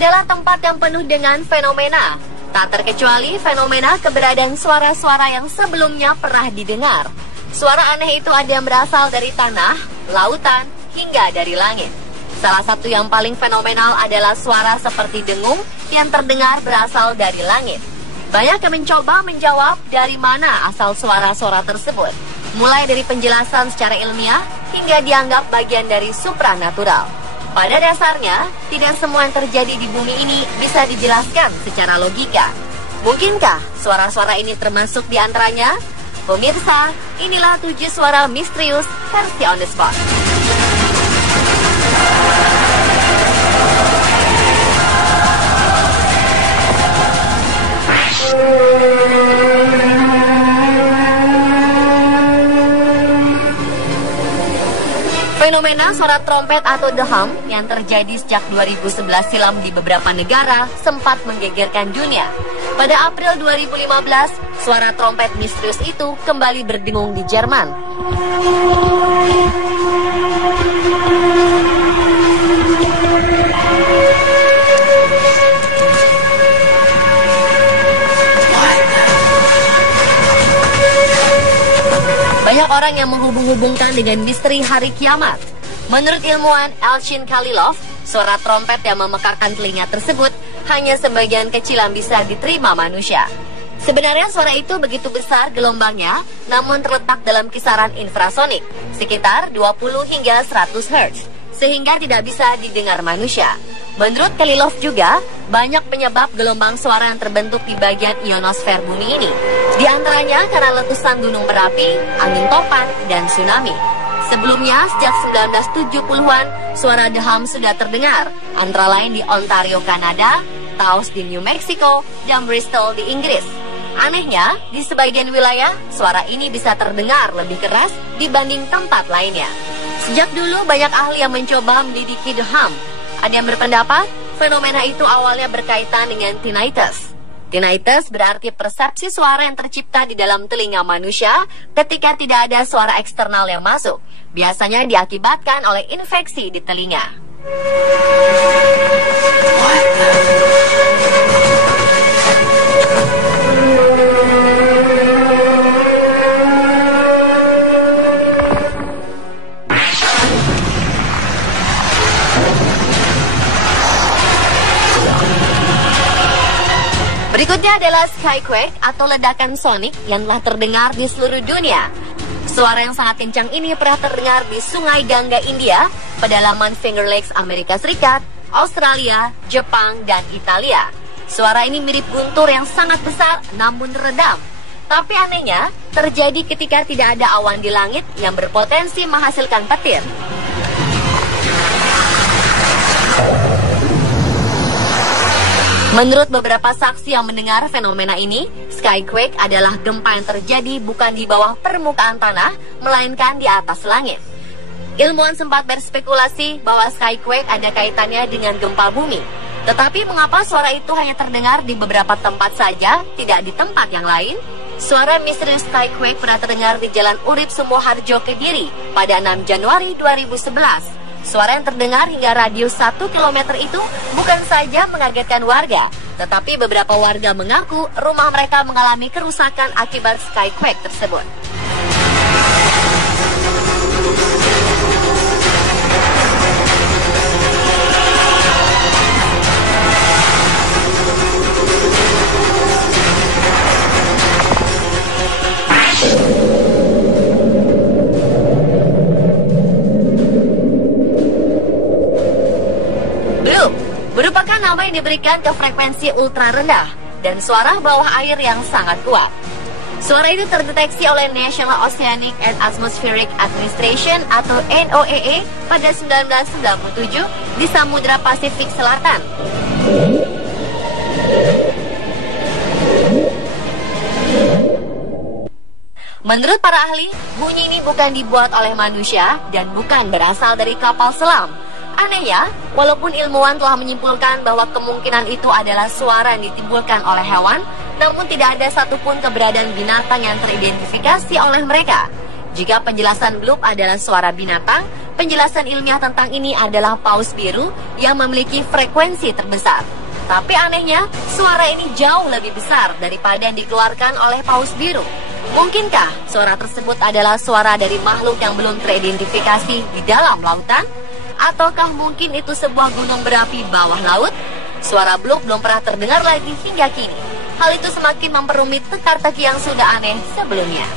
adalah tempat yang penuh dengan fenomena. Tak terkecuali fenomena keberadaan suara-suara yang sebelumnya pernah didengar. Suara aneh itu ada yang berasal dari tanah, lautan, hingga dari langit. Salah satu yang paling fenomenal adalah suara seperti dengung yang terdengar berasal dari langit. Banyak yang mencoba menjawab dari mana asal suara-suara tersebut, mulai dari penjelasan secara ilmiah hingga dianggap bagian dari supranatural. Pada dasarnya, tidak semua yang terjadi di bumi ini bisa dijelaskan secara logika. Mungkinkah suara-suara ini termasuk di antaranya? Pemirsa, inilah 7 suara misterius versi On The Spot. Fenomena suara trompet atau the hum yang terjadi sejak 2011 silam di beberapa negara sempat menggegerkan dunia. Pada April 2015, suara trompet misterius itu kembali berdengung di Jerman. Banyak orang yang menghubung-hubungkan dengan misteri hari kiamat. Menurut ilmuwan Elchin Khalilov, suara trompet yang memekakan telinga tersebut hanya sebagian kecil yang bisa diterima manusia. Sebenarnya suara itu begitu besar gelombangnya, namun terletak dalam kisaran infrasonik, sekitar 20 hingga 100 Hz, sehingga tidak bisa didengar manusia. Menurut Khalilov juga, banyak penyebab gelombang suara yang terbentuk di bagian ionosfer bumi ini. Di antaranya karena letusan gunung berapi, angin topan, dan tsunami. Sebelumnya, sejak 1970-an, suara the hum sudah terdengar, antara lain di Ontario, Kanada, Taos di New Mexico, dan Bristol di Inggris. Anehnya, di sebagian wilayah, suara ini bisa terdengar lebih keras dibanding tempat lainnya. Sejak dulu, banyak ahli yang mencoba mendidiki the hum. Ada yang berpendapat, fenomena itu awalnya berkaitan dengan tinnitus. Tinnitus berarti persepsi suara yang tercipta di dalam telinga manusia ketika tidak ada suara eksternal yang masuk. Biasanya diakibatkan oleh infeksi di telinga. Berikutnya adalah skyquake atau ledakan sonik yang telah terdengar di seluruh dunia. Suara yang sangat kencang ini pernah terdengar di Sungai Gangga, India, pedalaman Finger Lakes, Amerika Serikat, Australia, Jepang, dan Italia. Suara ini mirip guntur yang sangat besar namun redam. Tapi anehnya, terjadi ketika tidak ada awan di langit yang berpotensi menghasilkan petir. Menurut beberapa saksi yang mendengar fenomena ini, skyquake adalah gempa yang terjadi bukan di bawah permukaan tanah, melainkan di atas langit. Ilmuwan sempat berspekulasi bahwa skyquake ada kaitannya dengan gempa bumi. Tetapi mengapa suara itu hanya terdengar di beberapa tempat saja, tidak di tempat yang lain? Suara misterius skyquake pernah terdengar di Jalan Urip Sumoharjo, Kediri pada 6 Januari 2011. Suara yang terdengar hingga radius 1 km itu bukan saja mengagetkan warga, tetapi beberapa warga mengaku rumah mereka mengalami kerusakan akibat skyquake tersebut. Merupakan nama yang diberikan ke frekuensi ultra rendah dan suara bawah air yang sangat kuat. Suara itu terdeteksi oleh National Oceanic and Atmospheric Administration atau NOAA pada 1997 di Samudra Pasifik Selatan. Menurut para ahli, bunyi ini bukan dibuat oleh manusia dan bukan berasal dari kapal selam. Anehnya, walaupun ilmuwan telah menyimpulkan bahwa kemungkinan itu adalah suara yang ditimbulkan oleh hewan, namun tidak ada satupun keberadaan binatang yang teridentifikasi oleh mereka. Jika penjelasan bloop adalah suara binatang, Penjelasan ilmiah tentang ini adalah paus biru yang memiliki frekuensi terbesar. Tapi anehnya, suara ini jauh lebih besar daripada yang dikeluarkan oleh paus biru. Mungkinkah suara tersebut adalah suara dari makhluk yang belum teridentifikasi di dalam lautan? Ataukah mungkin itu sebuah gunung berapi bawah laut? Suara bluk belum pernah terdengar lagi hingga kini. Hal itu semakin memperumit teka-teki yang sudah aneh sebelumnya.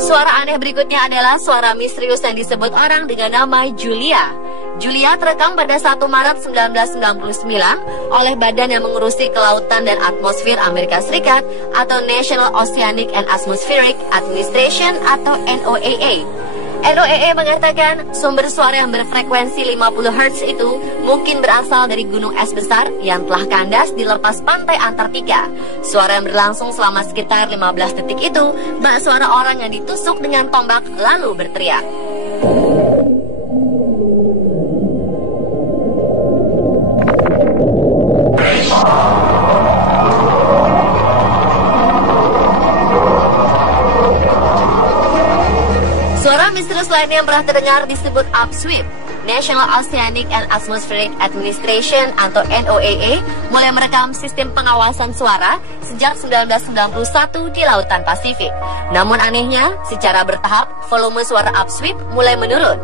Suara aneh berikutnya adalah suara misterius yang disebut orang dengan nama Julia. Julia terekam pada 1 Maret 1999 oleh Badan yang mengurusi Kelautan dan Atmosfer Amerika Serikat atau National Oceanic and Atmospheric Administration atau NOAA. NOAA mengatakan sumber suara yang berfrekuensi 50 Hz itu mungkin berasal dari gunung es besar yang telah kandas di lepas pantai Antartika. Suara yang berlangsung selama sekitar 15 detik itu bak suara orang yang ditusuk dengan tombak lalu berteriak. Suara misterius lainnya yang pernah terdengar disebut upsweep. National Oceanic and Atmospheric Administration atau NOAA mulai merekam sistem pengawasan suara sejak 1991 di Lautan Pasifik. Namun anehnya, secara bertahap, volume suara upsweep mulai menurun.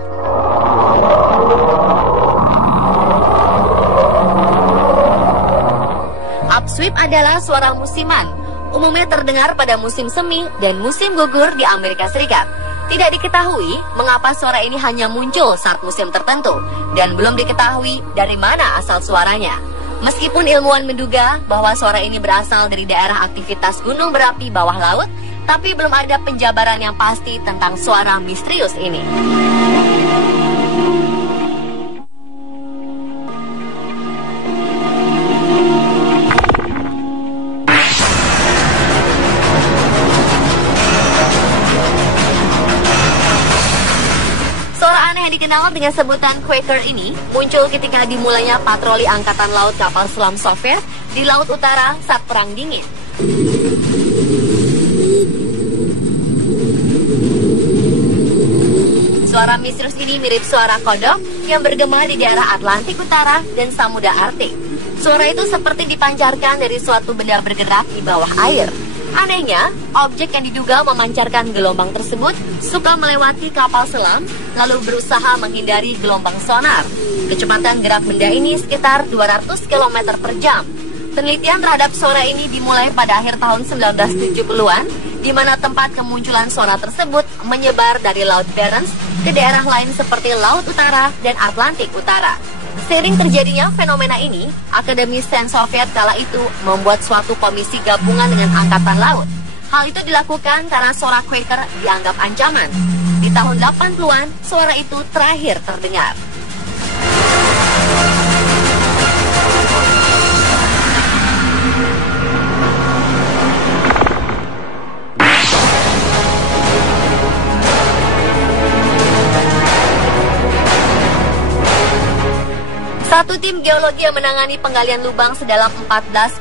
Upsweep adalah suara musiman. Umumnya terdengar pada musim semi dan musim gugur di Amerika Serikat. Tidak diketahui mengapa suara ini hanya muncul saat musim tertentu dan belum diketahui dari mana asal suaranya. Meskipun ilmuwan menduga bahwa suara ini berasal dari daerah aktivitas gunung berapi bawah laut, tapi belum ada penjabaran yang pasti tentang suara misterius ini. Yang dikenal dengan sebutan Quaker ini muncul ketika dimulainya patroli Angkatan Laut kapal selam Soviet di Laut Utara saat Perang Dingin. Suara misterius ini mirip suara kodok yang bergema di daerah Atlantik Utara dan Samudra Arktik. Suara itu seperti dipancarkan dari suatu benda bergerak di bawah air. Anehnya, objek yang diduga memancarkan gelombang tersebut suka melewati kapal selam lalu berusaha menghindari gelombang sonar. Kecepatan gerak benda ini sekitar 200 km per jam. Penelitian terhadap suara ini dimulai pada akhir tahun 1970-an, di mana tempat kemunculan suara tersebut menyebar dari Laut Barents ke daerah lain seperti Laut Utara dan Atlantik Utara. Seiring terjadinya fenomena ini, Akademi Sains Soviet kala itu membuat suatu komisi gabungan dengan Angkatan Laut. Hal itu dilakukan karena suara Quaker dianggap ancaman. Di tahun 80-an, suara itu terakhir terdengar. Satu tim geologi yang menangani penggalian lubang sedalam 14,4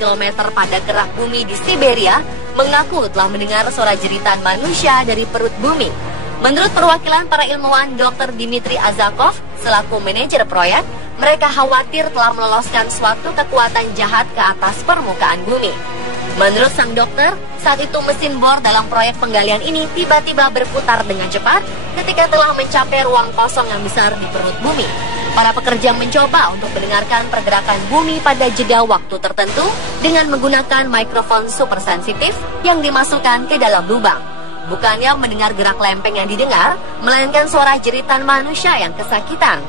km pada kerak bumi di Siberia mengaku telah mendengar suara jeritan manusia dari perut bumi. Menurut perwakilan para ilmuwan Dr. Dmitry Azakov selaku manajer proyek, mereka khawatir telah meloloskan suatu kekuatan jahat ke atas permukaan bumi. Menurut sang dokter, saat itu mesin bor dalam proyek penggalian ini tiba-tiba berputar dengan cepat ketika telah mencapai ruang kosong yang besar di perut bumi. Para pekerja mencoba untuk mendengarkan pergerakan bumi pada jeda waktu tertentu dengan menggunakan mikrofon super sensitif yang dimasukkan ke dalam lubang. Bukannya mendengar gerak lempeng yang didengar, melainkan suara jeritan manusia yang kesakitan.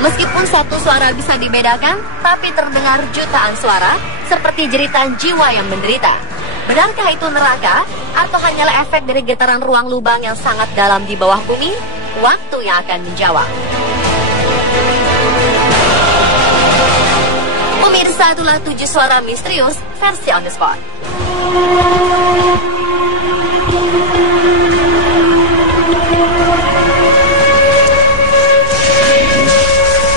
Meskipun satu suara bisa dibedakan, tapi terdengar jutaan suara seperti jeritan jiwa yang menderita. Benarkah itu neraka atau hanyalah efek dari getaran ruang lubang yang sangat dalam di bawah bumi? Waktu yang akan menjawab. Pemirsa, itulah 7 suara misterius versi On The Spot.